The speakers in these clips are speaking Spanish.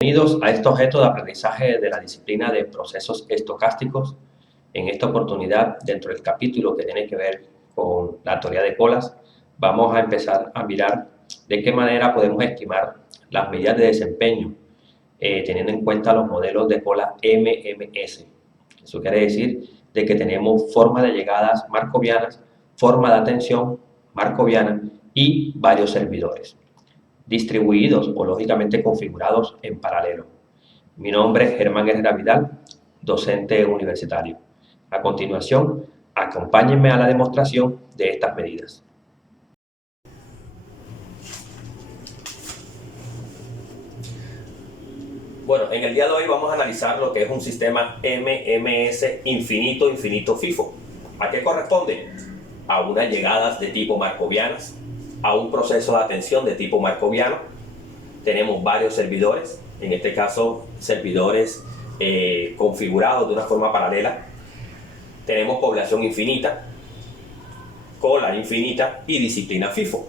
Bienvenidos a este objeto de aprendizaje de la disciplina de procesos estocásticos. En esta oportunidad, dentro del capítulo que tiene que ver con la teoría de colas, vamos a empezar a mirar de qué manera podemos estimar las medidas de desempeño teniendo en cuenta los modelos de cola MMS. Eso quiere decir de que tenemos forma de llegadas markovianas, forma de atención markoviana y varios servidores distribuidos o lógicamente configurados en paralelo. Mi nombre es Germán Herrera Vidal, docente universitario. A continuación, acompáñenme a la demostración de estas medidas. Bueno, en el día de hoy vamos a analizar lo que es un sistema MMS infinito FIFO. ¿A qué corresponde? A unas llegadas de tipo markovianas, a un proceso de atención de tipo markoviano. Tenemos varios servidores, en este caso servidores configurados de una forma paralela. Tenemos población infinita, cola infinita y disciplina FIFO.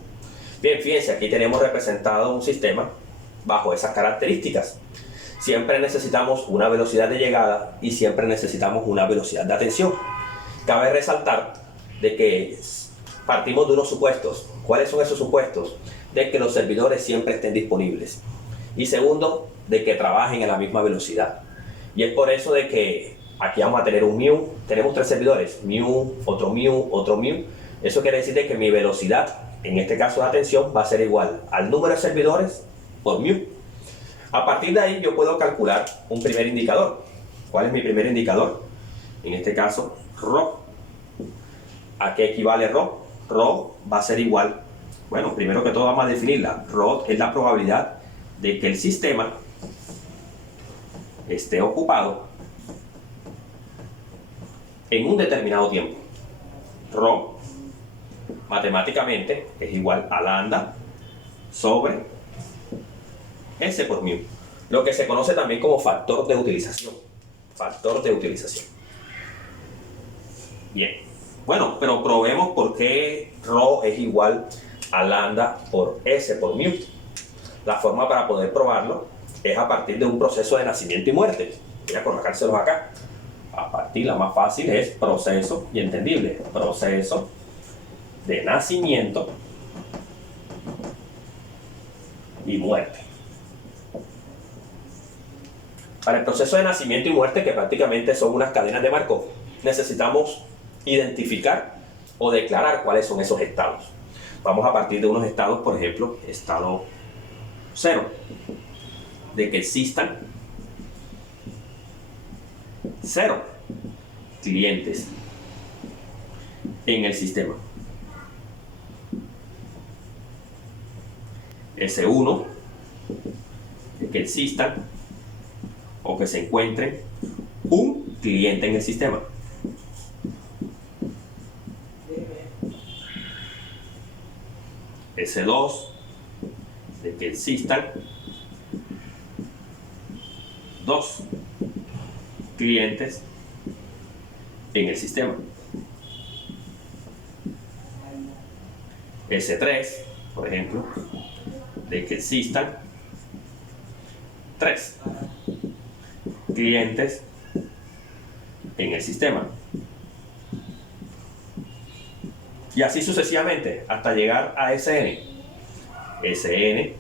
Bien, fíjense, aquí tenemos representado un sistema bajo esas características. Siempre necesitamos una velocidad de llegada y siempre necesitamos una velocidad de atención. Cabe resaltar de que partimos de unos supuestos. ¿Cuáles son esos supuestos? De que los servidores siempre estén disponibles. Y segundo, de que trabajen a la misma velocidad. Y es por eso de que aquí vamos a tener un mu. Tenemos tres servidores, mu, otro mu, otro mu. Eso quiere decir de que mi velocidad, en este caso de atención, va a ser igual al número de servidores por mu. A partir de ahí yo puedo calcular un primer indicador. ¿Cuál es mi primer indicador? En este caso, ρ. ¿A qué equivale ρ? Ρ va a ser igual. Bueno, primero que todo vamos a definirla. ρ es la probabilidad de que el sistema esté ocupado en un determinado tiempo. ρ matemáticamente es igual a lambda sobre S por mu, lo que se conoce también como factor de utilización. Factor de utilización. Bien. Bueno, pero probemos por qué ρ es igual a lambda por S por mu. La forma para poder probarlo es a partir de un proceso de nacimiento y muerte. Voy a colocárselos acá. A partir, la más fácil es proceso y entendible. Proceso de nacimiento y muerte. Para el proceso de nacimiento y muerte, que prácticamente son unas cadenas de Markov, necesitamos identificar o declarar cuáles son esos estados. Vamos a partir de unos estados, por ejemplo, estado 0, de que existan 0 clientes en el sistema. S1, de que existan o que se encuentre un cliente en el sistema. S2, de que existan 2 clientes en el sistema. S3, por ejemplo, de que existan 3 clientes en el sistema. Y así sucesivamente hasta llegar a Sn. Sn,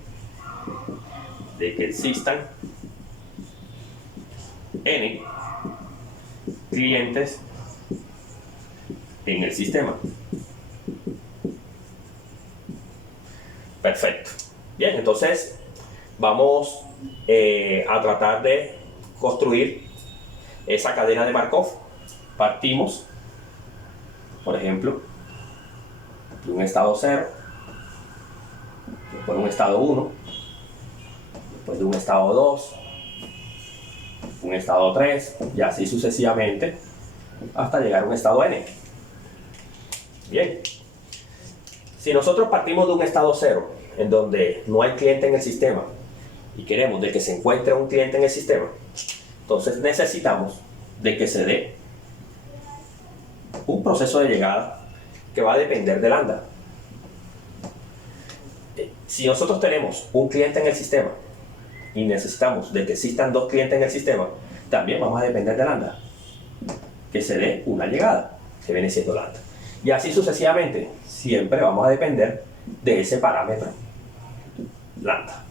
de que existan n clientes en el sistema. Perfecto. Bien, entonces vamos a tratar de construir esa cadena de Markov. Partimos, por ejemplo, de un estado 0, después de un estado 1, después de un estado 2, un estado 3, y así sucesivamente hasta llegar a un estado n. Bien, si nosotros partimos de un estado 0, en donde no hay cliente en el sistema, y queremos de que se encuentre un cliente en el sistema, entonces necesitamos de que se dé un proceso de llegada que va a depender de lambda. Si nosotros tenemos un cliente en el sistema y necesitamos de que existan dos clientes en el sistema, también vamos a depender de lambda, que se dé una llegada, que viene siendo lambda. Y así sucesivamente, siempre vamos a depender de ese parámetro lambda.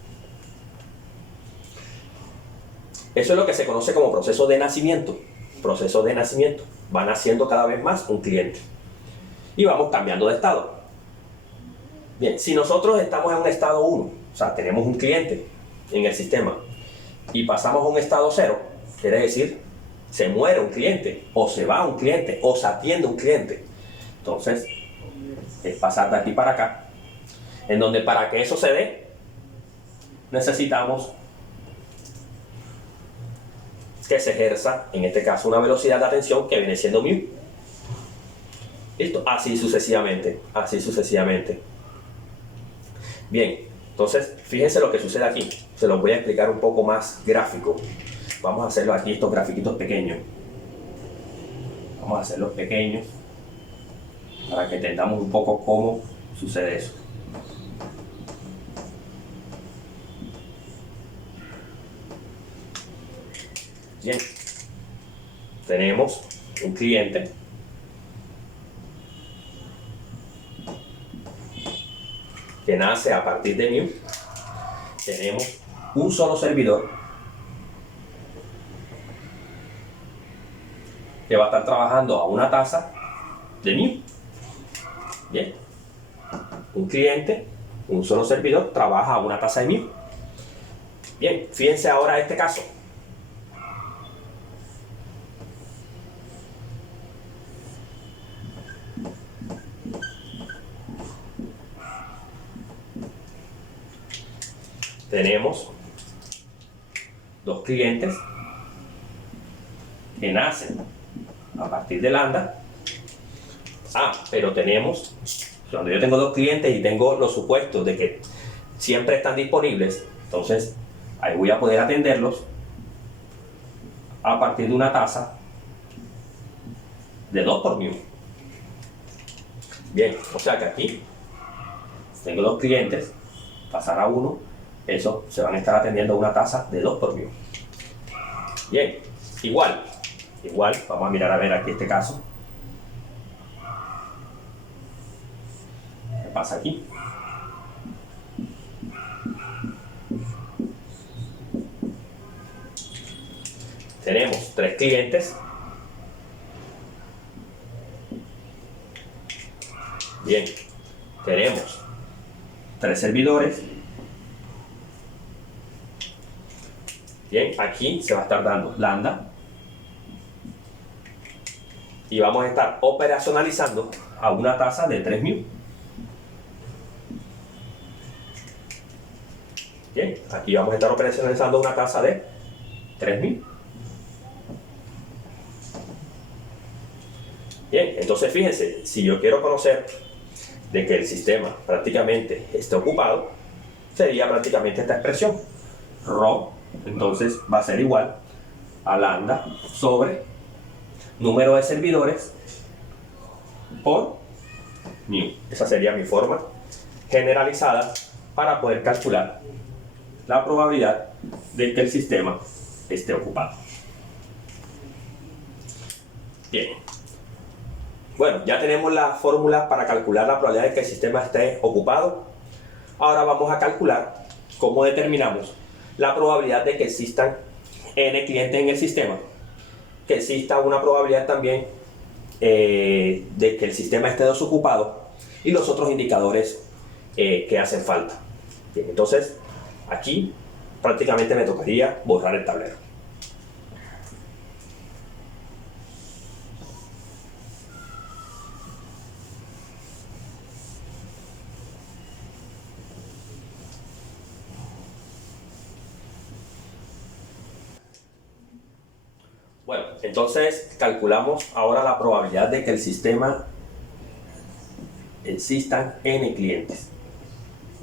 Eso es lo que se conoce como proceso de nacimiento. Proceso de nacimiento. Va naciendo cada vez más un cliente. Y vamos cambiando de estado. Bien, si nosotros estamos en un estado 1, o sea, tenemos un cliente en el sistema, y pasamos a un estado 0, quiere decir, se muere un cliente, o se va un cliente, o se atiende un cliente. Entonces, es pasar de aquí para acá, en donde para que eso se dé, necesitamos que se ejerza, en este caso, una velocidad de atención que viene siendo μ. Listo, así sucesivamente, así sucesivamente. Bien, entonces, fíjense lo que sucede aquí. Se los voy a explicar un poco más gráfico. Vamos a hacerlo aquí, estos grafiquitos pequeños. Vamos a hacerlos pequeños para que entendamos un poco cómo sucede eso. Bien, tenemos un cliente que nace a partir de μ. Tenemos un solo servidor que va a estar trabajando a una tasa de μ. Bien, un cliente, un solo servidor, trabaja a una tasa de μ. Bien, fíjense ahora este caso. Tenemos dos clientes que nacen a partir de lambda. Pero tenemos, cuando yo tengo dos clientes y tengo los supuestos de que siempre están disponibles, entonces ahí voy a poder atenderlos a partir de una tasa de 2 por μ. Bien, o sea que aquí tengo dos clientes, pasar a uno, eso se van a estar atendiendo a una tasa de 2 por μ. Bien, igual, vamos a mirar a ver aquí este caso. ¿Qué pasa aquí? Tenemos tres clientes. Bien, tenemos tres servidores. Bien, aquí se va a estar dando lambda y vamos a estar operacionalizando a una tasa de 3 μ. Bien, aquí vamos a estar operacionalizando una tasa de 3 μ. Bien, entonces fíjense, si yo quiero conocer de que el sistema prácticamente esté ocupado, sería prácticamente esta expresión, ρ. Entonces va a ser igual a lambda sobre número de servidores por μ. Esa sería mi forma generalizada para poder calcular la probabilidad de que el sistema esté ocupado. Bien. Bueno, ya tenemos la fórmula para calcular la probabilidad de que el sistema esté ocupado. Ahora vamos a calcular cómo determinamos la probabilidad de que existan n clientes en el sistema, que exista una probabilidad también de que el sistema esté desocupado y los otros indicadores que hacen falta. Bien, entonces aquí prácticamente me tocaría borrar el tablero. Bueno, entonces calculamos ahora la probabilidad de que el sistema existan n clientes.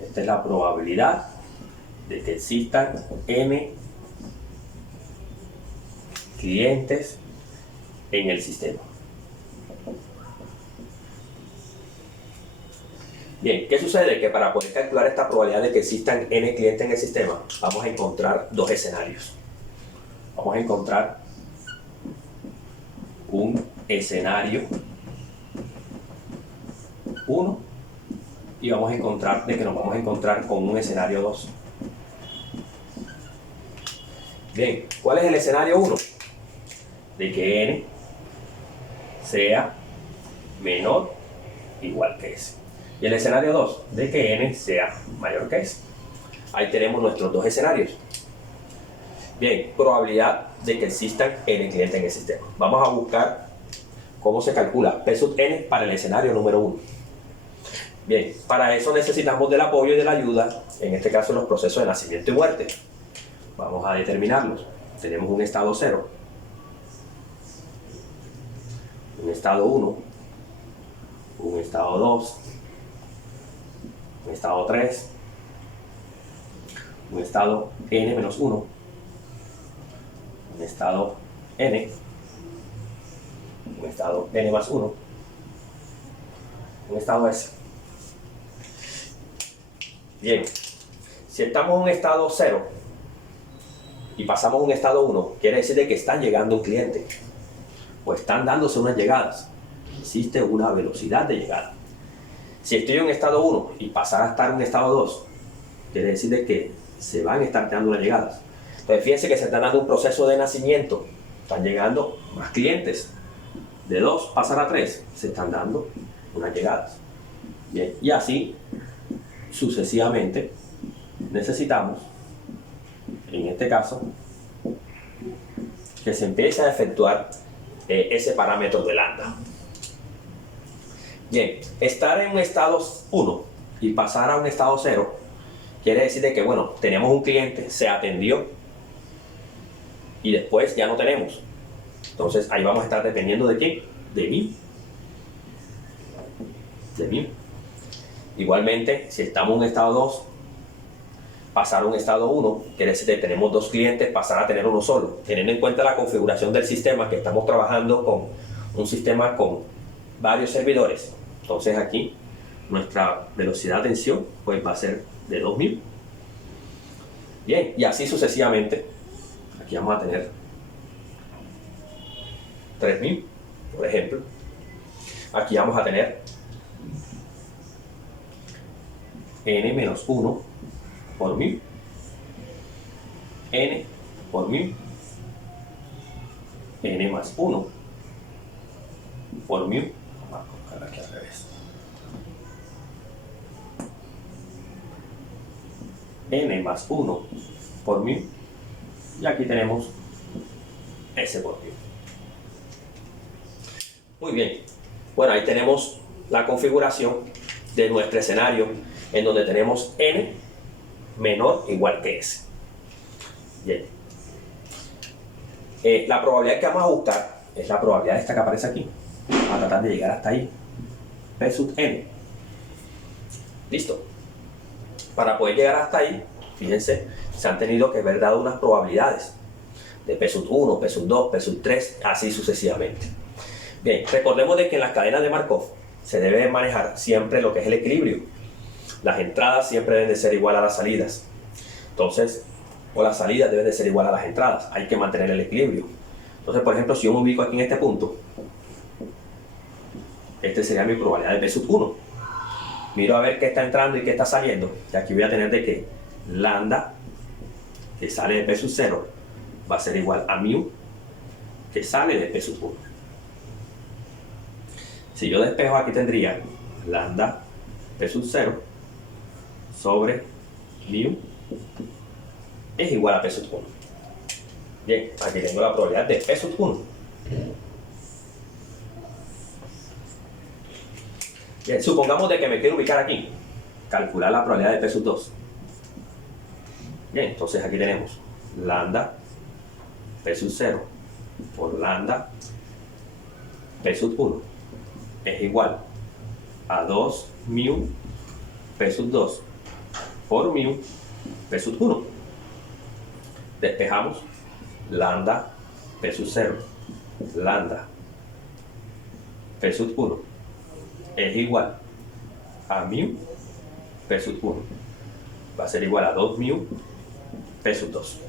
Esta es la probabilidad de que existan n clientes en el sistema. Bien, ¿qué sucede? Que para poder calcular esta probabilidad de que existan n clientes en el sistema, vamos a encontrar dos escenarios. Vamos a encontrar un escenario 1 y vamos a encontrar de que nos vamos a encontrar con un escenario 2. Bien, ¿cuál es el escenario 1? De que n sea menor o igual que s. Y el escenario 2, de que n sea mayor que s. Ahí tenemos nuestros dos escenarios. Bien, probabilidad de que existan n clientes en el sistema. Vamos a buscar cómo se calcula P sub n para el escenario número 1. Bien, para eso necesitamos del apoyo y de la ayuda, en este caso los procesos de nacimiento y muerte. Vamos a determinarlos. Tenemos un estado 0, un estado 1, un estado 2, un estado 3, un estado n-1, un estado n, un estado n más 1, un estado s. Bien, si estamos en un estado 0 y pasamos a un estado 1, quiere decir de que está llegando un cliente o están dándose unas llegadas. Existe una velocidad de llegada. Si estoy en un estado 1 y pasar a estar en un estado 2, quiere decir de que se van a estar dando unas llegadas. Entonces fíjense que se está dando un proceso de nacimiento. Están llegando más clientes. De 2 pasar a 3, se están dando unas llegadas. Bien, y así sucesivamente necesitamos, en este caso, que se empiece a efectuar ese parámetro de lambda. Bien, estar en un estado 1 y pasar a un estado 0 quiere decir de que, bueno, teníamos un cliente, se atendió y después ya no tenemos. Entonces ahí vamos a estar dependiendo de quién, de mí. De mí. Igualmente, si estamos en un estado 2, pasar a un estado 1, quiere decir que tenemos dos clientes, pasar a tener uno solo. Teniendo en cuenta la configuración del sistema, que estamos trabajando con un sistema con varios servidores. Entonces aquí nuestra velocidad de atención pues va a ser de 2000. Bien, y así sucesivamente. Aquí vamos a tener 3000, por ejemplo. Aquí vamos a tener n-1 por 1000, n por 1000, n más 1 por 1000. Vamos a colocar aquí al revés. N más 1 por 1000, y aquí tenemos S por 1000. Muy bien, bueno, ahí tenemos la configuración de nuestro escenario en donde tenemos n menor o igual que s. Bien. La probabilidad que vamos a buscar es la probabilidad esta que aparece aquí. Vamos a tratar de llegar hasta ahí. P sub n. Listo. Para poder llegar hasta ahí, fíjense, se han tenido que ver dado unas probabilidades de P sub 1, P sub 2, P sub 3, así sucesivamente. Bien, recordemos de que en las cadenas de Markov se debe manejar siempre lo que es el equilibrio. Las entradas siempre deben de ser igual a las salidas. Entonces, o las salidas deben de ser igual a las entradas. Hay que mantener el equilibrio. Entonces, por ejemplo, si yo me ubico aquí en este punto, este sería mi probabilidad de P sub 1. Miro a ver qué está entrando y qué está saliendo. Y aquí voy a tener de que lambda, que sale de P sub 0, va a ser igual a mu, que sale de P sub 1. Si yo despejo, aquí tendría lambda P sub 0 sobre mu es igual a P sub 1. Bien, aquí tengo la probabilidad de P sub 1. Bien, supongamos de que me quiero ubicar aquí, calcular la probabilidad de P sub 2. Bien, entonces aquí tenemos lambda P sub 0 por lambda P sub 1 es igual a 2 mu P sub 2 por mu P sub 1. Despejamos lambda P sub 0, lambda P sub 1 es igual a mu P sub 1 va a ser igual a 2 mu P sub 2.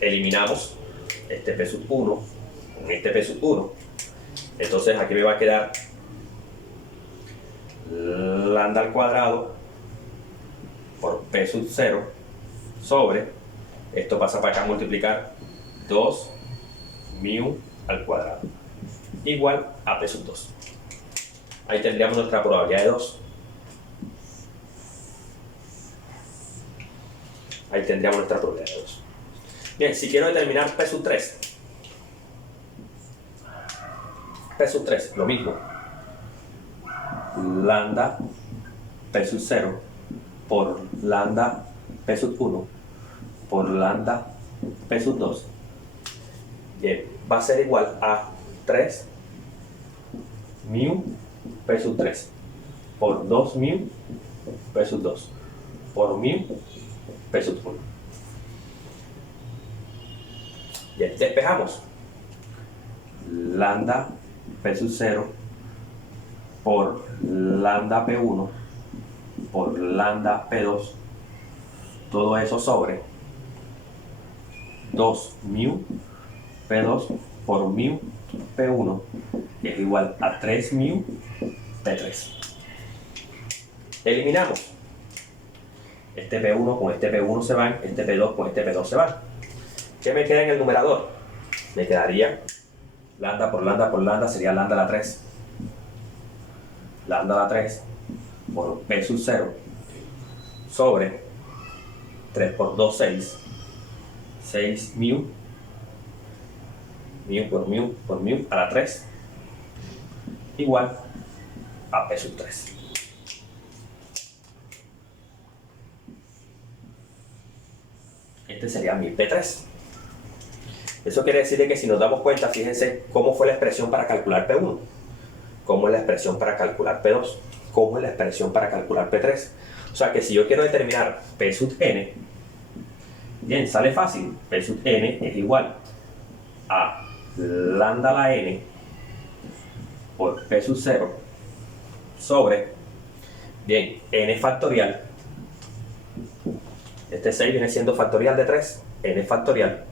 Eliminamos este P sub 1 con este P sub 1. Entonces aquí me va a quedar lambda al cuadrado por P sub 0 sobre, esto pasa para acá a multiplicar, 2 mu al cuadrado igual a P sub 2. Ahí tendríamos nuestra probabilidad de 2. Ahí tendríamos nuestra probabilidad de 2. Bien, si quiero determinar P sub 3, P sub 3, lo mismo. Lambda P sub 0 por lambda P sub 1 por lambda P sub 2. Bien, va a ser igual a 3 mu P sub 3 por 2 mu P sub 2 por mu P sub 1. Bien, despejamos. Lambda P sub 0 por lambda P1 por lambda P2, todo eso sobre 2 mu P2 por mu P1 es igual a 3 mu P3. Eliminamos. Este P1 con este P1 se van, este P2 con este P2 se van. ¿Qué me queda en el numerador? Me quedaría lambda por lambda sería lambda a la 3. Lambda a la 3 por P sub 0 sobre 3 por 2, 6. 6 mu por mu a la 3 igual a P sub 3. Este sería mi P3. Eso quiere decir que si nos damos cuenta, fíjense cómo fue la expresión para calcular P1, cómo es la expresión para calcular P2, cómo es la expresión para calcular P3. O sea que si yo quiero determinar P sub n, bien, sale fácil. P sub n es igual a lambda a la n por P sub 0 sobre, bien, n factorial. Este 6 viene siendo factorial de 3, n factorial,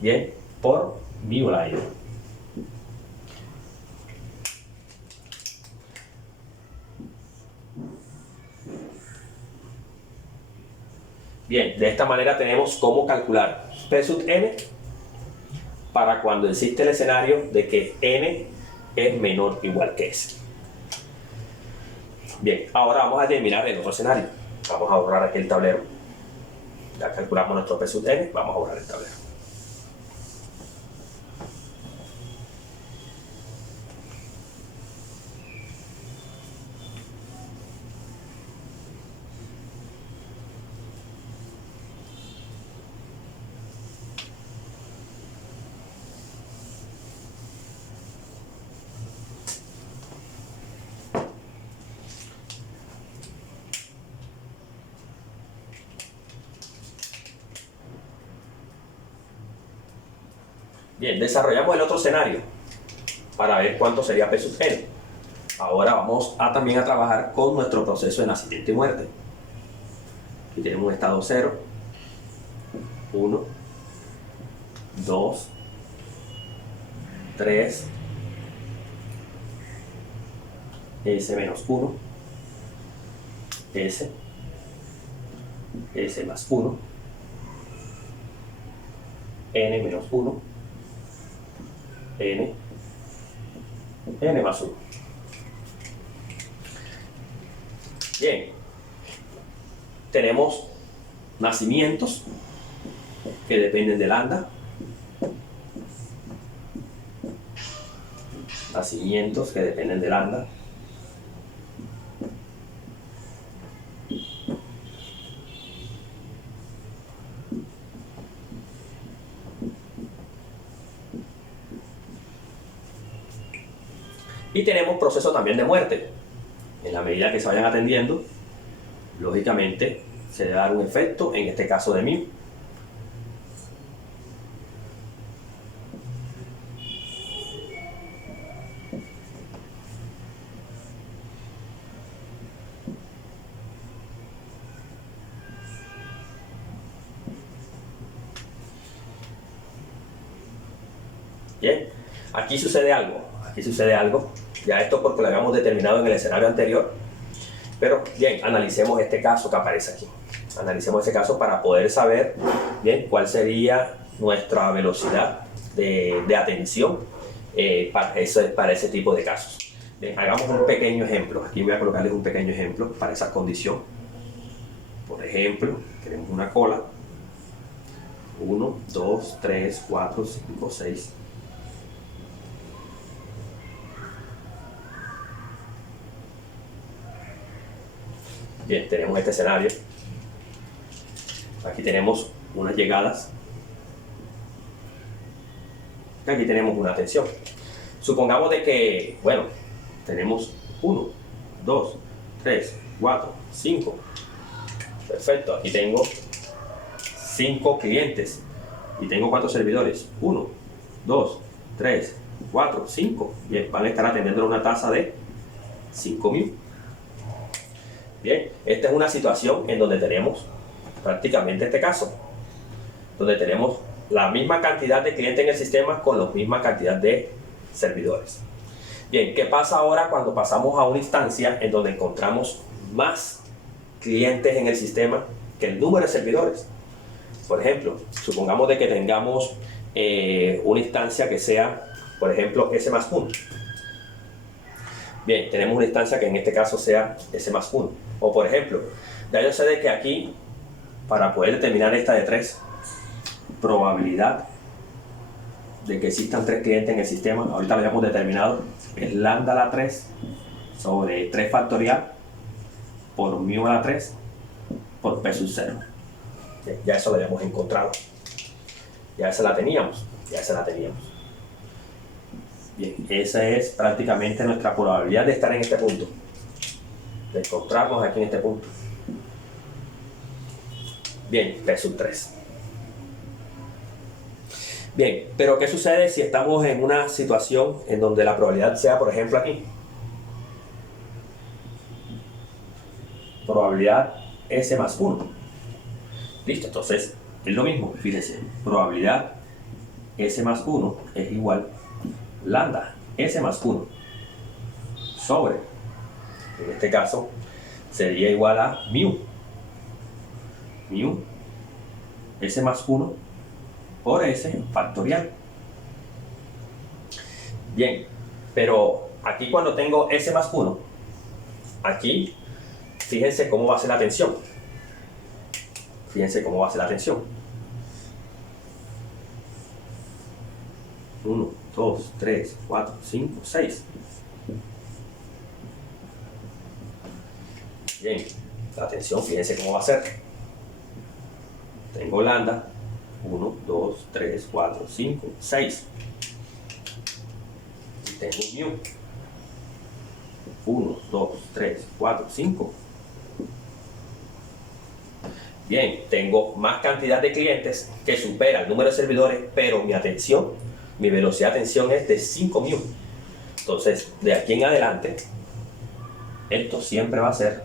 bien, por mu a la n. Bien, de esta manera tenemos cómo calcular P sub n para cuando existe el escenario de que n es menor o igual que s. Bien, ahora vamos a terminar el otro escenario. Vamos a borrar aquí el tablero. Ya calculamos nuestro P sub n, vamos a borrar el tablero. Bien, desarrollamos el otro escenario para ver cuánto sería P sub n. Ahora vamos también a trabajar con nuestro proceso de nacimiento y muerte. Aquí tenemos un estado 0, 1, 2, 3, S menos 1, S más 1, N menos 1, N más 1. Bien, tenemos nacimientos que dependen de lambda, nacimientos que dependen de lambda, y tenemos procesos también de muerte. En la medida que se vayan atendiendo, lógicamente se debe dar un efecto, en este caso de mu. Bien, aquí sucede algo, ya esto porque lo habíamos determinado en el escenario anterior, pero bien, analicemos este caso que aparece aquí. Analicemos ese caso para poder saber bien cuál sería nuestra velocidad de atención para ese tipo de casos. Bien, hagamos un pequeño ejemplo. Aquí voy a colocarles un pequeño ejemplo para esa condición. Por ejemplo, tenemos una cola. 1, 2, 3, 4, 5, 6. Bien, tenemos este escenario. Aquí tenemos unas llegadas. Aquí tenemos una atención. Supongamos de que, bueno, tenemos 1, 2, 3, 4, 5. Perfecto, aquí tengo 5 clientes y tengo 4 servidores. 1, 2, 3, 4, 5. Bien, van a estar atendiendo a una tasa de 5.000. Bien, esta es una situación en donde tenemos prácticamente este caso, donde tenemos la misma cantidad de clientes en el sistema con la misma cantidad de servidores. Bien, ¿qué pasa ahora cuando pasamos a una instancia en donde encontramos más clientes en el sistema que el número de servidores? Por ejemplo, supongamos de que tengamos una instancia que sea, por ejemplo, S+1. Bien, tenemos una instancia que en este caso sea S+1. O por ejemplo, ya yo sé de que aquí, para poder determinar esta de 3, probabilidad de que existan 3 clientes en el sistema, ahorita lo habíamos determinado, es lambda a la 3 sobre 3 factorial por mu a la 3 por P sub 0. Ya eso lo habíamos encontrado. Ya esa la teníamos. Bien, esa es prácticamente nuestra probabilidad de estar en este punto, de encontrarnos aquí en este punto. Bien, P sub 3. Bien, pero ¿qué sucede si estamos en una situación en donde la probabilidad sea, por ejemplo, aquí? Probabilidad S+1. Listo, entonces es lo mismo, fíjense, probabilidad S+1 es igual lambda S+1 sobre, en este caso, sería igual a mu S+1 por S factorial. Bien, pero aquí cuando tengo S+1, aquí, fíjense cómo va a ser la tensión. 1, 2, 3, 4, 5, 6. Bien, la tensión, fíjense cómo va a ser. Tengo lambda, 1, 2, 3, 4, 5, 6. Y tengo mu, 1, 2, 3, 4, 5. Bien, tengo más cantidad de clientes que supera el número de servidores, pero mi velocidad de atención es de 5 mu. Entonces, de aquí en adelante, esto siempre va a ser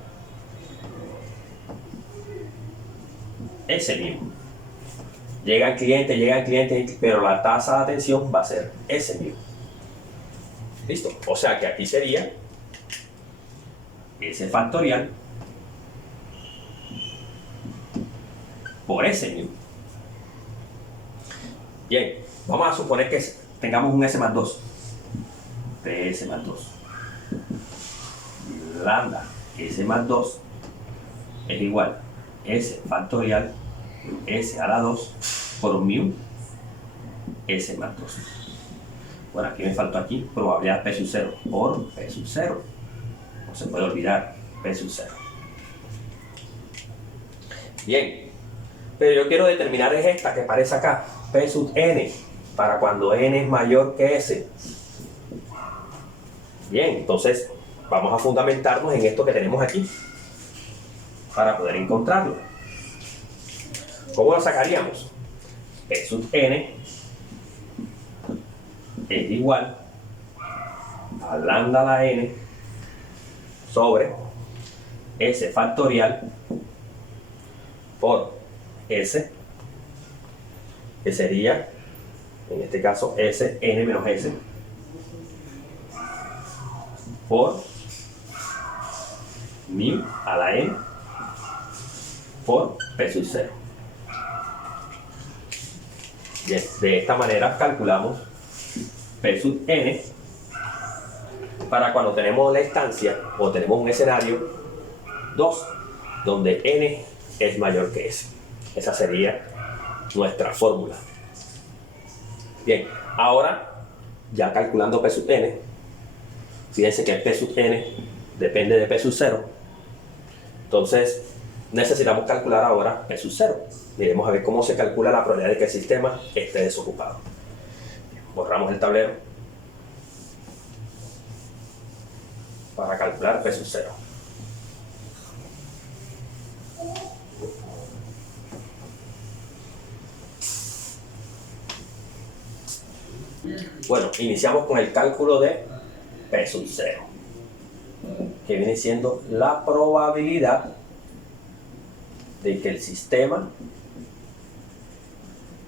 ese mu. Llegan clientes, pero la tasa de atención va a ser ese mu. Listo. O sea que aquí sería ese factorial por ese mu. Bien, vamos a suponer que tengamos un S+2. PS+2. Lambda S+2 es igual S factorial S a la 2 por mu S+2. Bueno, aquí me faltó aquí probabilidad P sub 0 por P sub 0. No se puede olvidar P sub 0. Bien, pero yo quiero determinar es esta que aparece acá, P sub n, para cuando n es mayor que s. Bien, entonces vamos a fundamentarnos en esto que tenemos aquí para poder encontrarlo. ¿Cómo lo sacaríamos? P sub n es igual a lambda a la n sobre s factorial por s, que sería en este caso S, N menos S, por mu a la N por P sub 0. Bien, de esta manera calculamos P sub N para cuando tenemos la instancia o tenemos un escenario 2 donde N es mayor que S. Esa sería nuestra fórmula. Bien, ahora ya calculando P sub N, fíjense que P sub N depende de P sub 0. Entonces necesitamos calcular ahora P sub 0. Miremos a ver cómo se calcula la probabilidad de que el sistema esté desocupado. Borramos el tablero para calcular P sub 0. Bueno, iniciamos con el cálculo de P sub 0, que viene siendo la probabilidad de que el sistema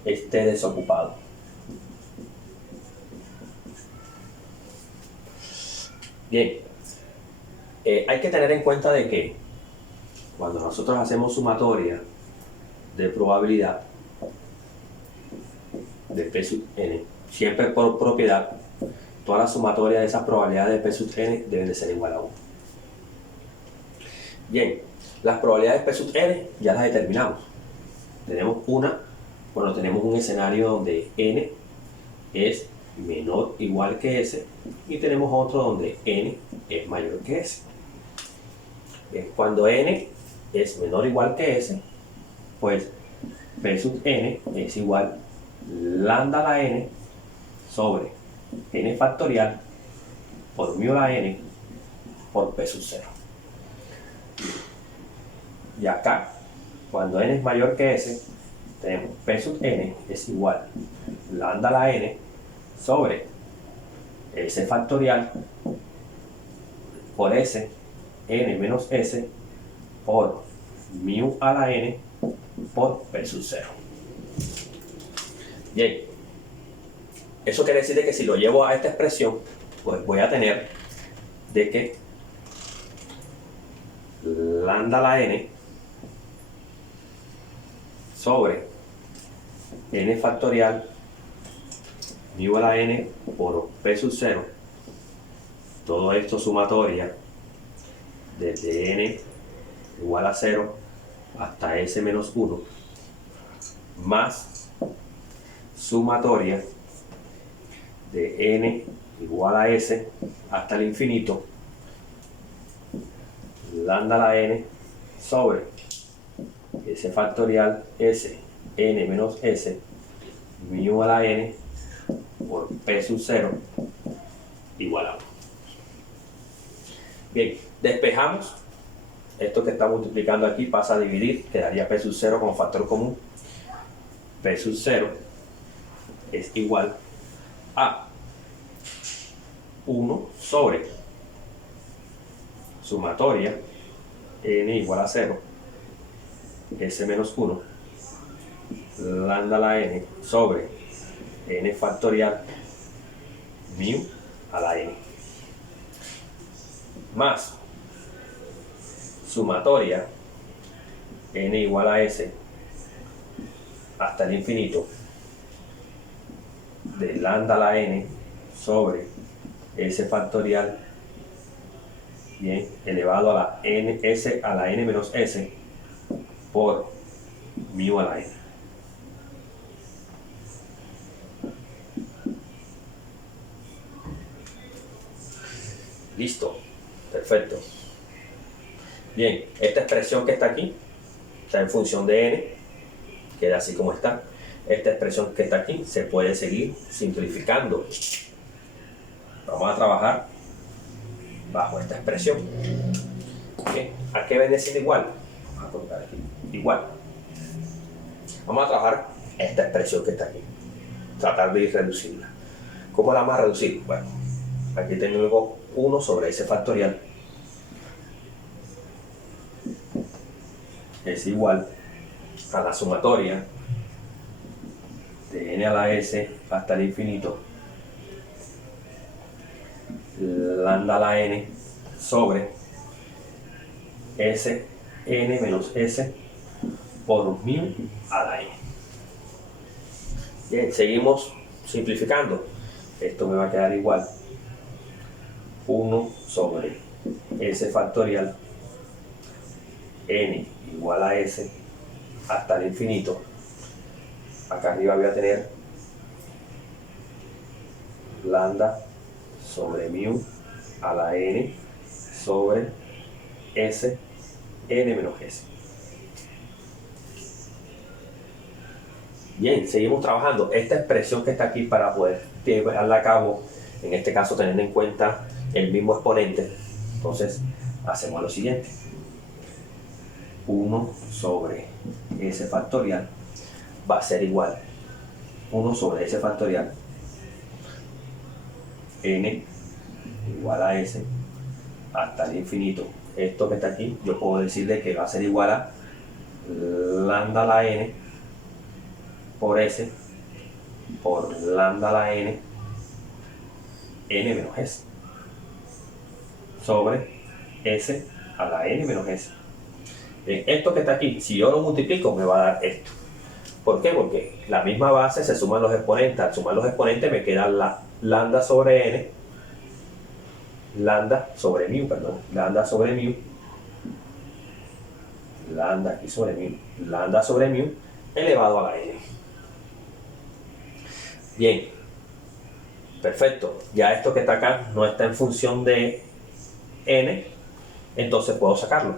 esté desocupado. Bien, hay que tener en cuenta de que cuando nosotros hacemos sumatoria de probabilidad de P sub n, siempre por propiedad, toda la sumatoria de esas probabilidades de P sub n deben de ser igual a 1. Bien, las probabilidades de P sub n ya las determinamos. Tenemos un escenario donde n es menor o igual que S y tenemos otro donde n es mayor que S. Bien, cuando n es menor o igual que S, pues P sub n es igual lambda a la n sobre n factorial por mu a la n por P sub 0. Y acá, cuando n es mayor que S, tenemos P sub n es igual lambda a la n sobre S factorial por S, n menos S, por mu a la n por P sub 0. Bien, eso quiere decir que si lo llevo a esta expresión, pues voy a tener de que lambda a la n sobre n factorial mu a la n por P sub 0, todo esto sumatoria desde n igual a 0 hasta S menos 1, más sumatoria de n igual a S hasta el infinito, lambda a la n sobre S factorial S, n menos S, mu a la n por P sub 0 igual a 1. Bien, despejamos. Esto que está multiplicando aquí pasa a dividir, quedaría P sub 0 como factor común. P sub 0 es igual a 1 sobre sumatoria n igual a 0, S menos 1, lambda a la n sobre n factorial mu a la n, más sumatoria n igual a S hasta el infinito de lambda a la n sobre S factorial, bien, elevado a la n, S a la n menos S por mu a la n. Listo, perfecto. Bien, esta expresión que está aquí está en función de n, queda así como está. Esta expresión que está aquí se puede seguir simplificando. Vamos a trabajar bajo esta expresión. Bien, ¿a qué viene siendo igual? Vamos a colocar aquí, igual. Vamos a trabajar esta expresión que está aquí. Tratar de ir reducirla. ¿Cómo la vamos a reducir? Bueno, aquí tengo 1 sobre S factorial es igual a la sumatoria de n n a la s hasta el infinito, lambda a la n sobre s n menos s por mu a la n. Bien, seguimos simplificando. Esto me va a quedar igual 1 sobre s factorial n igual a s hasta el infinito. Acá arriba voy a tener lambda sobre mu a la n sobre s n menos s. Bien, seguimos trabajando. Esta expresión que está aquí, para poder llevarla a cabo, en este caso teniendo en cuenta el mismo exponente, entonces hacemos lo siguiente: 1 sobre s factorial va a ser igual 1 sobre s factorial n igual a s hasta el infinito. Esto que está aquí, yo puedo decirle que va a ser igual a lambda a la n por s por lambda a la n menos s sobre s a la n menos s. Esto que está aquí, si yo lo multiplico, me va a dar esto. ¿Por qué? Porque la misma base se suman los exponentes. Al sumar los exponentes me queda la lambda sobre n, lambda sobre mu, perdón, lambda sobre mu, lambda aquí sobre mu, lambda sobre mu elevado a la n. Bien, perfecto. Ya esto que está acá no está en función de n, entonces puedo sacarlo.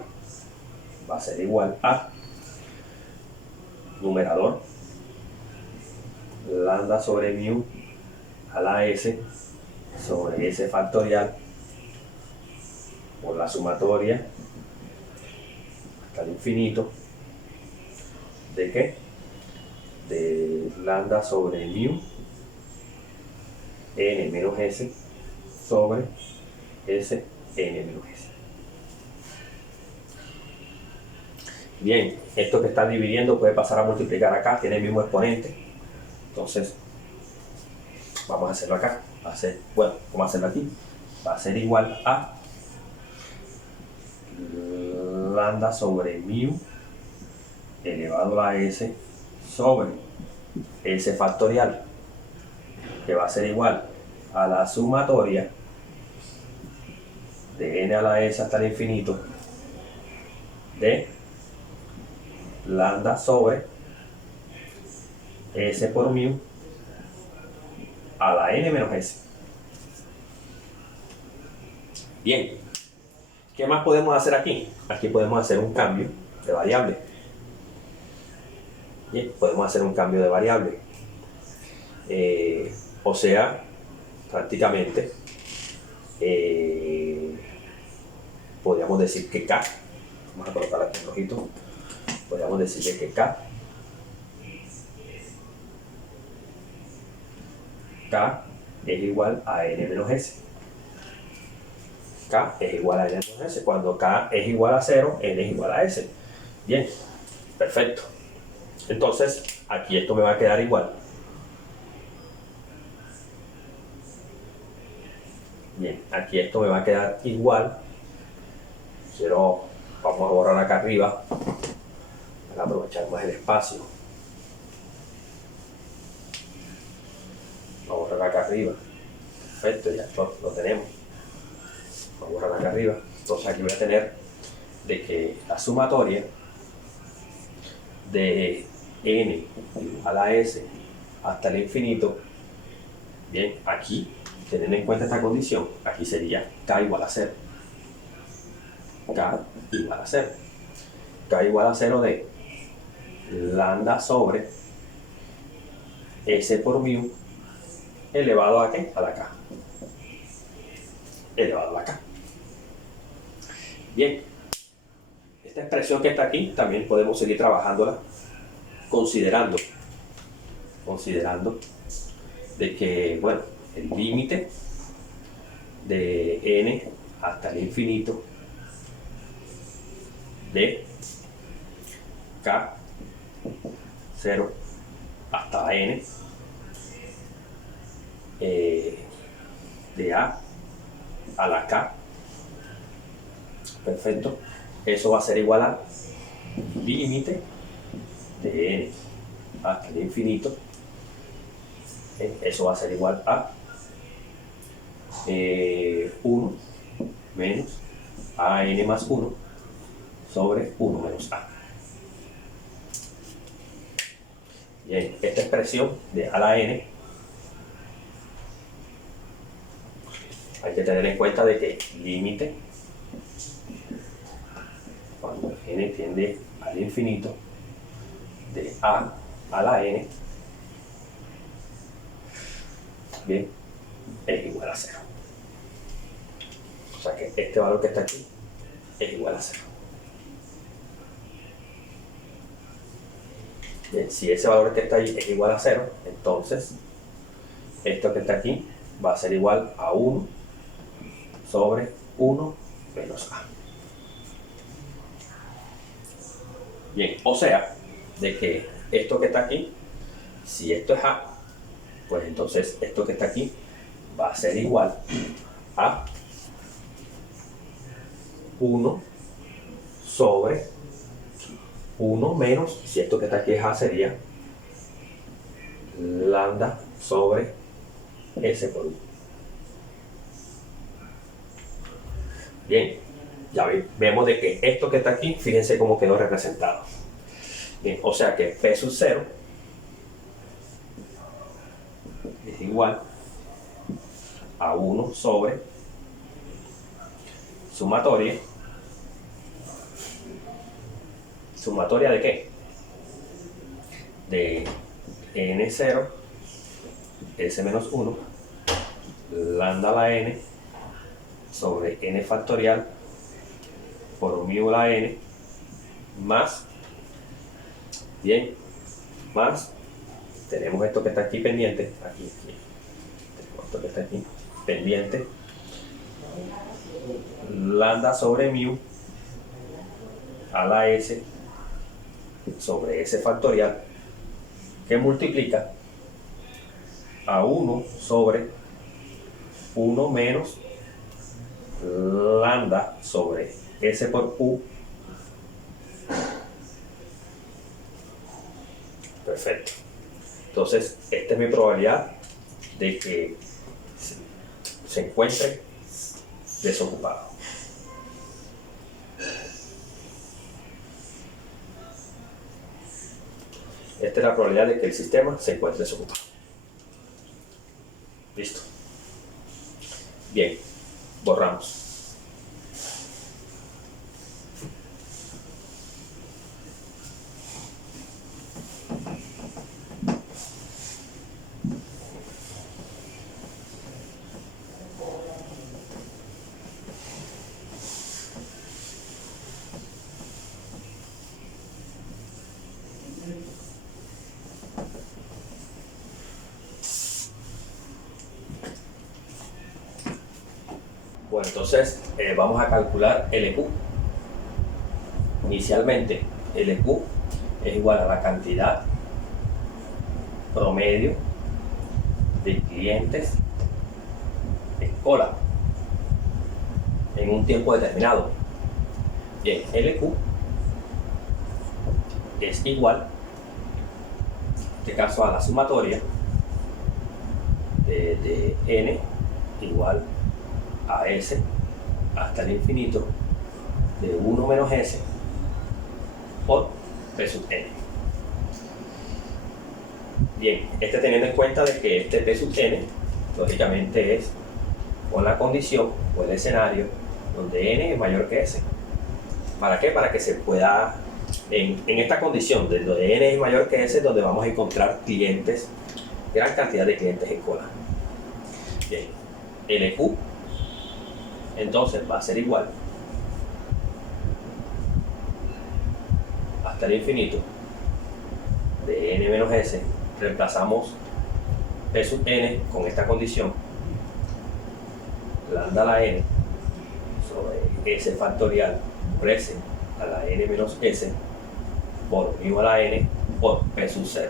Va a ser igual a numerador lambda sobre mu a la s sobre s factorial por la sumatoria hasta el infinito de ¿qué? De lambda sobre mu n menos s sobre s n menos s. Bien, esto que está dividiendo puede pasar a multiplicar acá, tiene el mismo exponente. Entonces, vamos a hacerlo acá. Va a ser, bueno, vamos a hacerlo aquí. Va a ser igual a lambda sobre mu elevado a la s sobre s factorial, que va a ser igual a la sumatoria de n a la s hasta el infinito de lambda sobre s por mu a la n menos s. Bien, ¿qué más podemos hacer aquí? Aquí podemos hacer un cambio de variable. Bien, podemos hacer un cambio de variable. O sea, prácticamente podríamos decir que k, vamos a colocar aquí un rojito, podríamos decirle que k es igual a n menos s. K es igual a n menos s. Cuando k es igual a 0, n es igual a s. Bien, perfecto. Entonces, aquí esto me va a quedar igual. Bien, aquí esto me va a quedar igual. Vamos a borrar acá arriba para aprovechar más el espacio. Vamos a borrar acá arriba. Perfecto, ya esto lo tenemos. Vamos a borrar acá arriba. Entonces aquí voy a tener de que la sumatoria de n igual a s hasta el infinito. Bien, aquí, teniendo en cuenta esta condición, aquí sería k igual a 0. K igual a 0. K igual a 0 de lambda sobre s por mu elevado a ¿qué? A la k. Elevado a la k. Bien, esta expresión que está aquí también podemos seguir trabajándola considerando de que, bueno, el límite de n hasta el infinito de k 0 hasta n de A a la K. Perfecto. Eso va a ser igual a límite de n hasta el infinito. Eso va a ser igual a 1 menos an más 1 sobre 1 menos a. Bien, esta expresión de a la n hay que tener en cuenta de que límite, cuando n tiende al infinito, de a la n, bien, es igual a 0. O sea que este valor que está aquí es igual a 0. Bien, si ese valor que está ahí es igual a 0, entonces esto que está aquí va a ser igual a 1 sobre 1 menos a. Bien, o sea, de que esto que está aquí, si esto es a, pues entonces esto que está aquí va a ser igual a 1 sobre 1 menos, si esto que está aquí es a, sería lambda sobre S por 1. Bien, ya vemos de que esto que está aquí, fíjense cómo quedó representado. Bien, o sea que P sub 0 es igual a 1 sobre sumatoria. ¿Sumatoria de qué? De n0, s menos 1, lambda a la n, sobre n factorial por mu a la n, más, bien, más, tenemos esto que está aquí pendiente, aquí, tenemos esto que está aquí pendiente, lambda sobre mu a la s sobre s factorial, que multiplica a 1 sobre 1 menos lambda sobre s por u. Perfecto. Entonces, esta es mi probabilidad de que se encuentre desocupado. Esta es la probabilidad de que el sistema se encuentre desocupado. Listo. Bien, borramos. Bueno, entonces vamos a calcular LQ. Inicialmente, LQ es igual a la cantidad promedio de clientes en cola en un tiempo determinado. Bien, LQ es igual, en este caso, a la sumatoria de n igual a s hasta el infinito de 1 menos s por P sub n. Bien, teniendo en cuenta de que este P sub n lógicamente es con la condición o el escenario donde n es mayor que s. ¿Para qué? Para que se pueda, en esta condición de donde n es mayor que s, donde vamos a encontrar clientes, gran cantidad de clientes en cola. Bien, LQ entonces va a ser igual hasta el infinito de n menos s, reemplazamos P sub n con esta condición, lambda a la n sobre s factorial por s a la n menos s por mu a la n por P sub 0.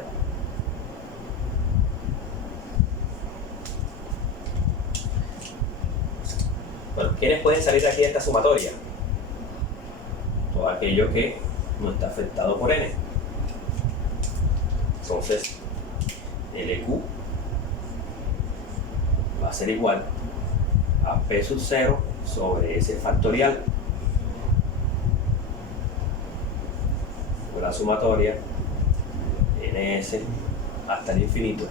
¿Quiénes pueden salir de aquí de esta sumatoria? Todo aquello que no está afectado por n. Entonces, LQ va a ser igual a P sub 0 sobre S factorial por la sumatoria ns hasta el infinito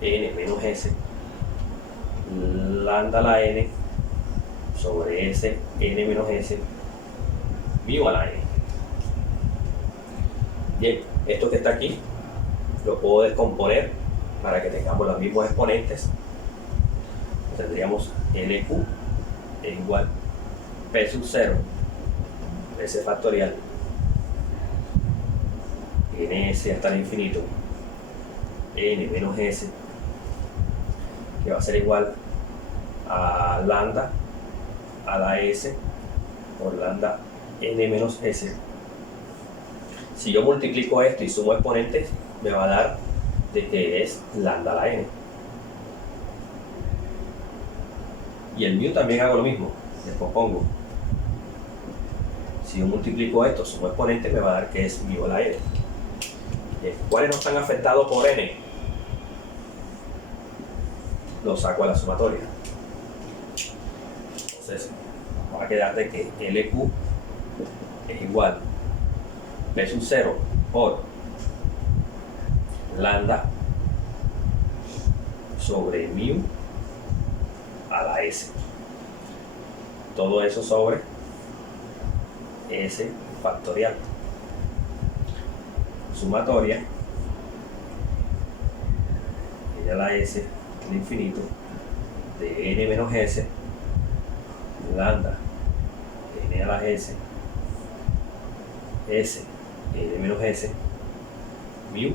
n menos s lambda a la n sobre s n menos s mu a la n. Bien, esto que está aquí lo puedo descomponer para que tengamos los mismos exponentes. Tendríamos LQ es igual P sub 0 S factorial ns hasta el infinito n menos s, que va a ser igual a lambda a la s por lambda n menos s. Si yo multiplico esto y sumo exponentes, me va a dar de que es lambda a la n. Y el mu también hago lo mismo, después pongo. Si yo multiplico esto, sumo exponentes, me va a dar que es mu a la n. ¿Cuáles no están afectados por n? Lo saco a la sumatoria. Entonces, va a quedar de que LQ es igual P sub 0 por lambda sobre mu a la s. Todo eso sobre s factorial. Sumatoria n a la s al infinito de n menos s lambda n a la s s n menos s mu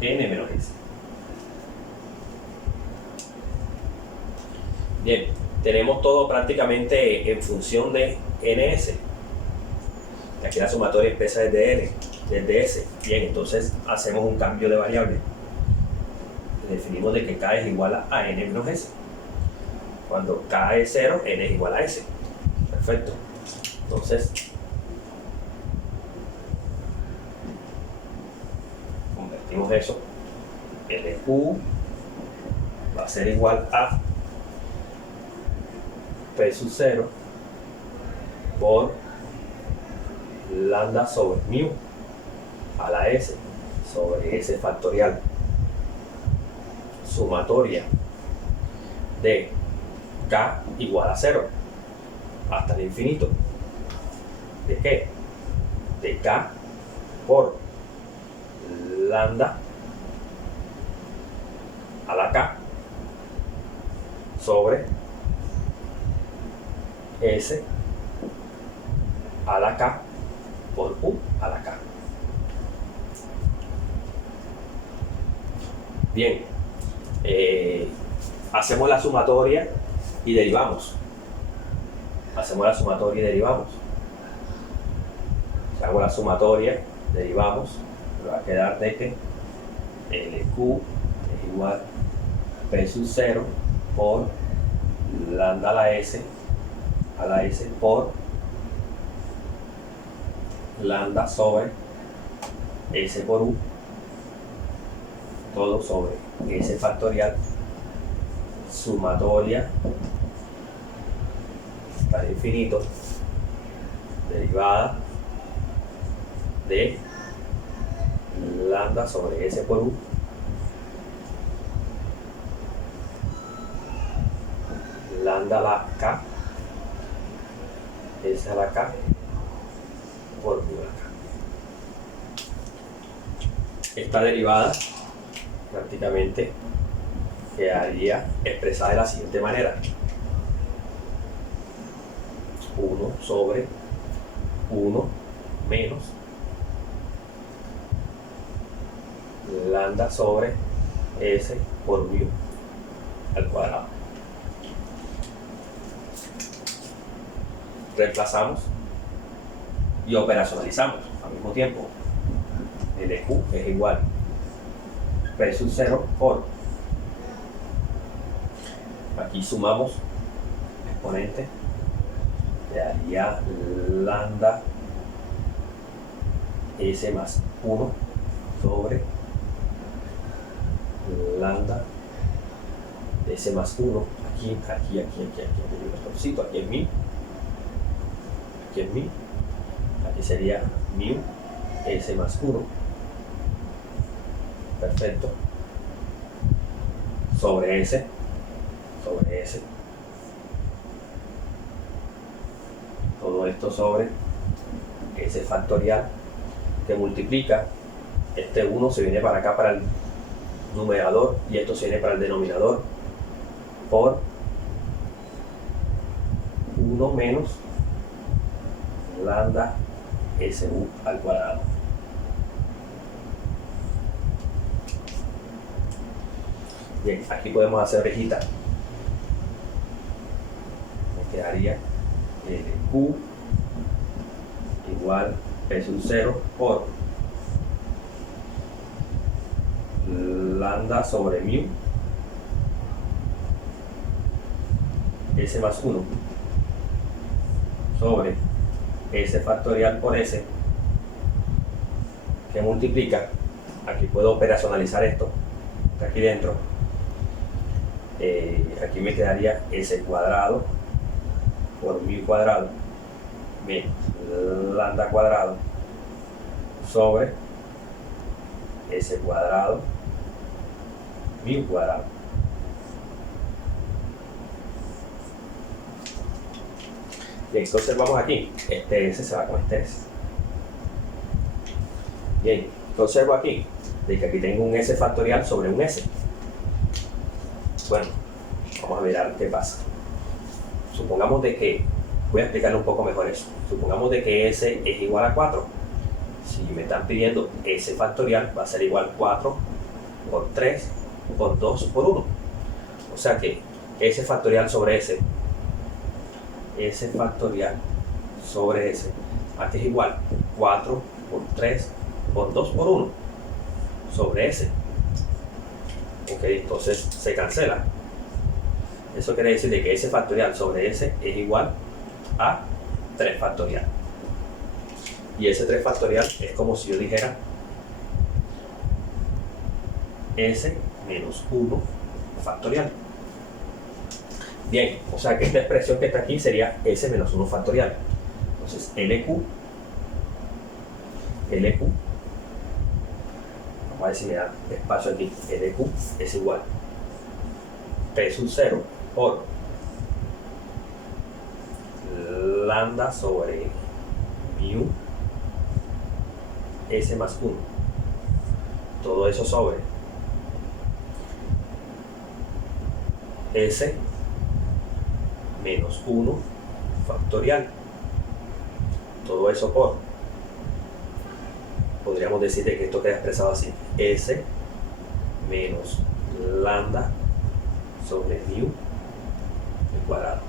n menos s. Bien, tenemos todo prácticamente en función de ns. Aquí la sumatoria empieza desde n, desde s. Bien, entonces hacemos un cambio de variable. Definimos de que k es igual a n menos s. Cuando k es 0, n es igual a s. Perfecto. Entonces, convertimos eso. LQ va a ser igual a P sub 0 por lambda sobre mu a la s sobre s factorial. Sumatoria de k igual a 0 hasta el infinito. ¿De qué? De k por lambda a la k sobre s a la k por u a la k. Bien, hacemos la sumatoria y derivamos. Hacemos la sumatoria y derivamos. Si hago la sumatoria, derivamos, me va a quedar de que LQ es igual P sub 0 por lambda a la s por lambda sobre s por u, todo sobre s factorial, sumatoria para infinito, derivada de lambda sobre s por u lambda a la k s a la k por u a la k. Esta derivada prácticamente quedaría expresada de la siguiente manera: 1 sobre 1 menos lambda sobre s por mu al cuadrado. Reemplazamos y operacionalizamos al mismo tiempo. LQ es igual P sub 0 por, aquí sumamos exponente, quedaría lambda S más 1 sobre lambda S más 1, aquí es mi, aquí sería mu S más 1, perfecto, sobre S, todo esto sobre S factorial, que multiplica, este 1 se viene para acá para el numerador y esto se viene para el denominador, por 1 menos lambda SU al cuadrado. Bien, aquí podemos hacer orejita. Me quedaría Q igual P sub 0 por lambda sobre mu S más 1 sobre S factorial por S, que multiplica, aquí puedo operacionalizar esto, aquí dentro, aquí me quedaría S cuadrado por mu cuadrado menos lambda cuadrado sobre S cuadrado mu cuadrado. Bien, entonces vamos aquí, este S se va con este S. Bien, observo aquí, de que aquí tengo un S factorial sobre un S. Bueno, vamos a mirar qué pasa. Supongamos de que, voy a explicarle un poco mejor eso. Supongamos de que S es igual a 4. Si me están pidiendo S factorial, va a ser igual 4 por 3 por 2 por 1. O sea que S factorial sobre S factorial sobre S, aquí es igual 4 por 3 por 2 por 1 sobre S. Ok, entonces se cancela. Eso quiere decir de que S factorial sobre S es igual a 3 factorial. Y ese 3 factorial es como si yo dijera S menos 1 factorial. Bien, o sea que esta expresión que está aquí sería S menos 1 factorial. Entonces LQ, vamos a ver si me da espacio aquí, LQ es igual P sub 0 por lambda sobre mu S más 1. Todo eso sobre S menos 1 factorial. Todo eso por, podríamos decir que esto queda expresado así, S menos lambda sobre mu al cuadrado.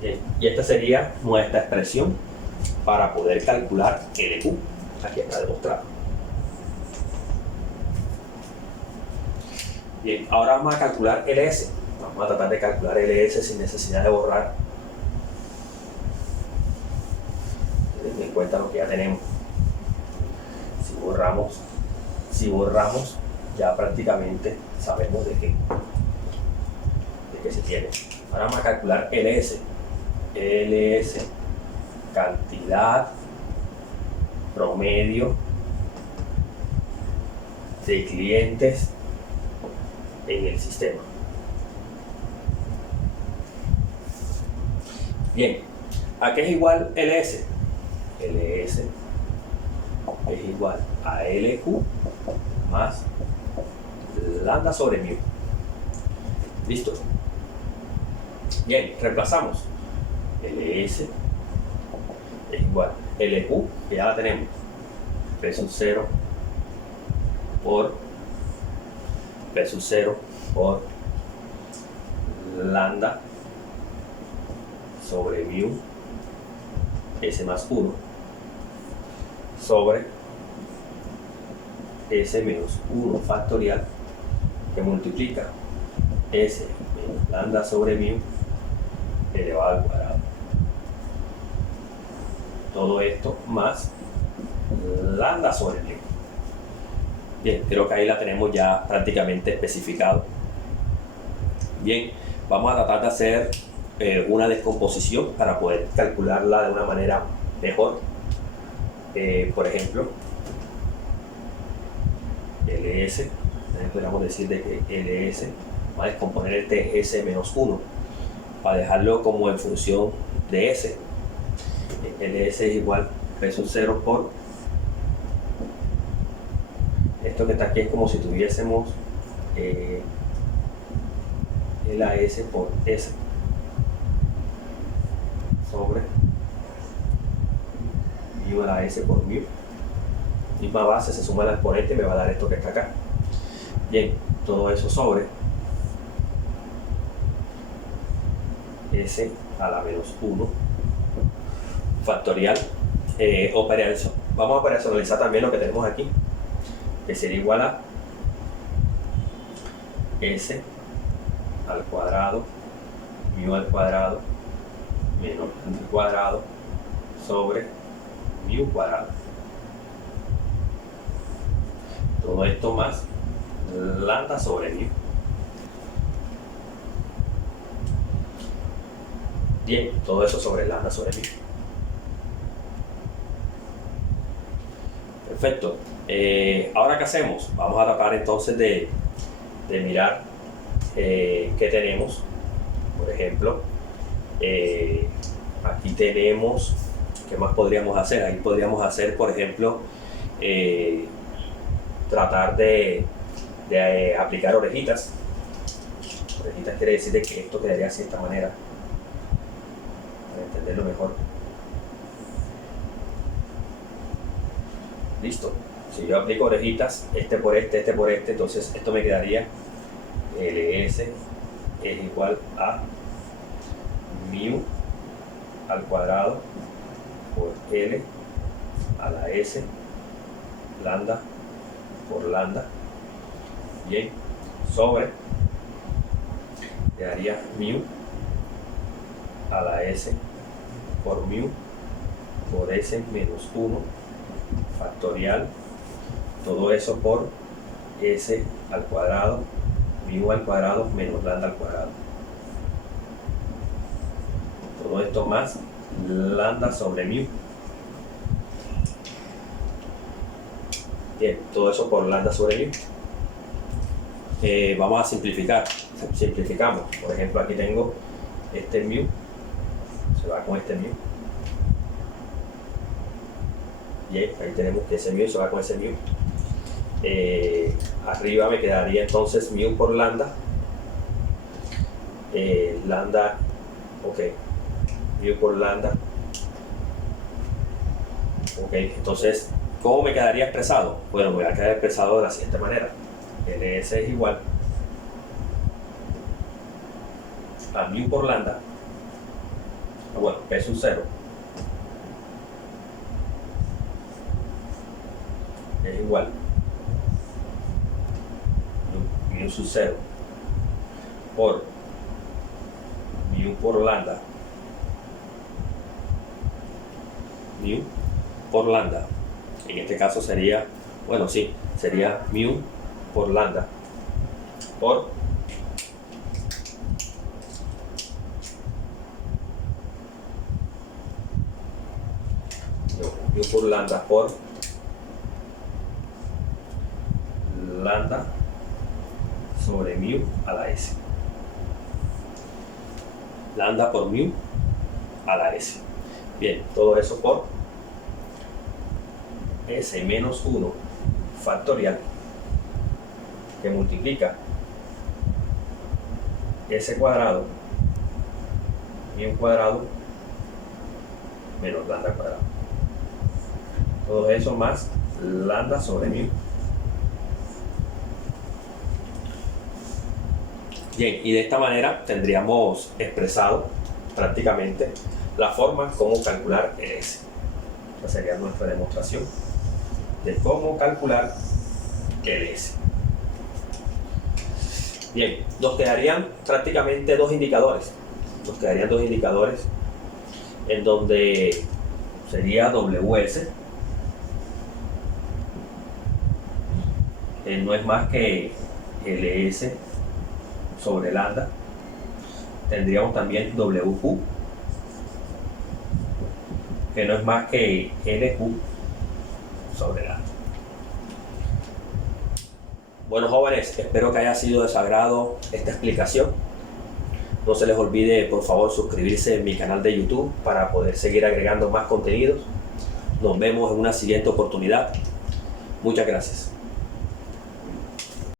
Bien, y esta sería nuestra expresión para poder calcular LQ. Aquí está demostrado. Bien, ahora vamos a calcular LS. Vamos a tratar de calcular LS sin necesidad de borrar. Teniendo en cuenta lo que ya tenemos. Si borramos, ya prácticamente sabemos de qué se tiene. Ahora vamos a calcular LS. LS, cantidad promedio de clientes en el sistema. Bien, ¿a qué es igual LS? LS es igual a LQ más lambda sobre mu. ¿Listo? Bien, reemplazamos. LS es igual a LQ, que ya la tenemos. P sub 0 por P sub 0 por lambda sobre mu S más 1 sobre S menos 1 factorial que multiplica S menos lambda sobre mu elevado al cuadrado. Todo esto más lambda sobre mu. Bien, creo que ahí la tenemos ya prácticamente especificado. Bien, vamos a tratar de hacer una descomposición para poder calcularla de una manera mejor. Por ejemplo, LS, podríamos decir de que LS va a descomponer este S menos 1 para dejarlo como en función de S. LS es igual peso 0 por esto que está aquí, es como si tuviésemos LAS por S sobre mu a la S por mu. Misma base, se suma el exponente y me va a dar esto que está acá. Bien, todo eso sobre S a la menos 1 factorial. Vamos a operacionalizar también lo que tenemos aquí, que sería igual a S al cuadrado mu al cuadrado menos mu cuadrado sobre mu cuadrado. Todo esto más lambda sobre mu. Bien, todo eso sobre lambda sobre mu. Perfecto. Ahora, ¿qué hacemos? Vamos a tratar entonces de mirar qué tenemos. Por ejemplo, aquí tenemos, ¿qué más podríamos hacer? Ahí podríamos hacer, por ejemplo, tratar de aplicar orejitas. Orejitas quiere decir de que esto quedaría así de esta manera, para entenderlo mejor. Listo. Si yo aplico orejitas, este por este, entonces esto me quedaría LS es igual a mu al cuadrado por L a la S lambda por lambda, bien, sobre, quedaría mu a la S por mu por S menos 1 factorial, todo eso por S al cuadrado mu al cuadrado menos lambda al cuadrado. Todo esto más lambda sobre mu. Bien, todo eso por lambda sobre mu. Vamos a simplificar. Simplificamos. Por ejemplo, aquí tengo este mu, se va con este mu. Bien, ahí tenemos que ese mu se va con ese mu. Arriba me quedaría entonces mu por lambda. Lambda, ok, mu por lambda. Ok, entonces, ¿cómo me quedaría expresado? Bueno, me voy a quedar expresado de la siguiente manera. LS es igual a mu por lambda, bueno, P sub 0 es igual mu sub 0 por mu por lambda, mu por lambda, en este caso sería, bueno, sí, sería mu por lambda por mu por lambda por lambda sobre mu a la S. Lambda por mu a la S. Bien, todo eso por S menos 1 factorial que multiplica S cuadrado mu cuadrado menos lambda cuadrado. Todo eso más lambda sobre mu. Bien, y de esta manera tendríamos expresado prácticamente la forma como calcular S. Esta sería nuestra demostración de cómo calcular LS. Bien, nos quedarían prácticamente dos indicadores. En donde sería WS, no es más que LS sobre lambda. Tendríamos también WQ, que no es más que LQ sobre lambda. Bueno, jóvenes, espero que haya sido de su agrado esta explicación. No se les olvide, por favor, suscribirse en mi canal de YouTube para poder seguir agregando más contenidos. Nos vemos en una siguiente oportunidad. Muchas gracias.